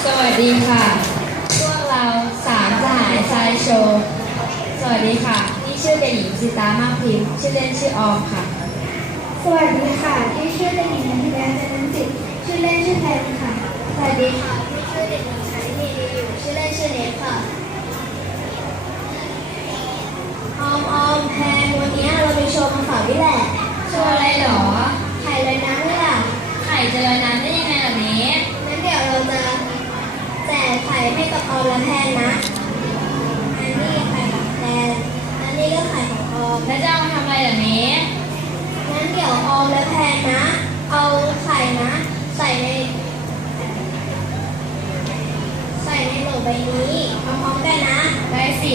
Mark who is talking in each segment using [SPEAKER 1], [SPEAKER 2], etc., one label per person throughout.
[SPEAKER 1] สวัสดีค่ะ พวกเราสามสหายชายโชว์สวัสดีค่ะนี่ชื่อเด็กหญิงสิตามากพิมพ์ชื่อเล่นชื่อออมค่ะ
[SPEAKER 2] สวัสดีค่ะที่ชื่อเด็กหญิงนันทิดาจันทร์จิตชื่อเล่นชื่อแพนค่ะสวัสดีค่ะที่ชื่อเด็กหญิงชายนีดีอยู่ชื่อเล่นชื่อเนทค่ะออมแพนวันนี้เราไปโชว์มาฝากนี่แหละ
[SPEAKER 1] โชว์อะไรหรอ
[SPEAKER 2] ไข่ลอยน้ำนี่แหละ
[SPEAKER 1] ไข่จะลอยน้ำได้ยังไงล่ะเนส
[SPEAKER 2] งั้นเดี๋ยวเราจะแจกไข่ให้กับออมและแพนนะอันนี้ไข่ของแพนอันนี้ก็ไข่ของออม
[SPEAKER 1] แล้วจะเอามาทำอะไรล่ะเนส
[SPEAKER 2] งั้นเดี๋ยวออมและแพนนะ เอาไข่นะ ใส่ในโหลใบนี้พร้อมๆกันนะ
[SPEAKER 1] ได้สิ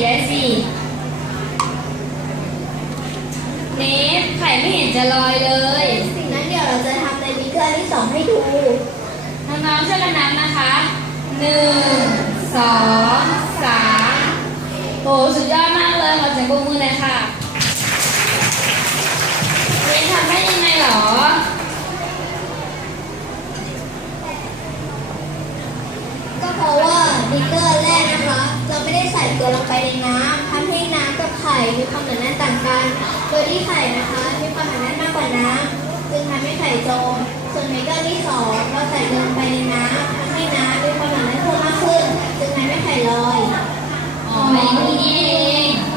[SPEAKER 1] เนสไข่ไม่เห็นจะลอยเลย
[SPEAKER 2] งั้นเดี๋ยวเราจะทำในบิ๊กเกอร์ที่สองให้ดู
[SPEAKER 1] น้องๆช่วยกันนับนะคะ1 2 3โอ้สุดยอดมากเลยขอเสียงปรบมือหน่อยค่ะเนสทำได้ยังไงหรอ
[SPEAKER 2] ก็เพราะว่าบิ๊กเกอร์แรกนะคะ เราไม่ได้ใส่เกลือลงไปในน้ำทำให้น้ำกับไข่มีความเหนียวแน่นต่างกัน โดยที่ไข่นะคะมีความเหนียวแน่นมากกว่าน้ำจึงทำให้ไข่จม ส่วนบิ๊กเกอร์ที่สองเราใส่เกลือลงไปในน้ำทำให้น้ำมีความเหนียวแน่นเพิ่มมากขึ้น จึงทำให้ไข่ลอย
[SPEAKER 1] อ๋ออย่างนี้นี่เอง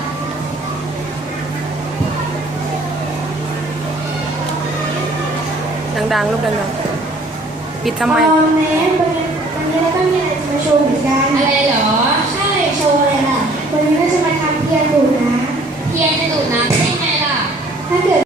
[SPEAKER 3] ดังๆลูกดังๆปิดทำไม
[SPEAKER 2] วันนี้เราก็มีอะไรจะมาโชว์เหมือนกัน
[SPEAKER 1] อะไรเหรอ
[SPEAKER 2] ใช่โชว์อะไรล่ะ วันนี้เราจะมาทำเทียนดูดนะ
[SPEAKER 1] เทียนจะดูดน้ำได้ไงล่ะ
[SPEAKER 2] ถ้าเกิด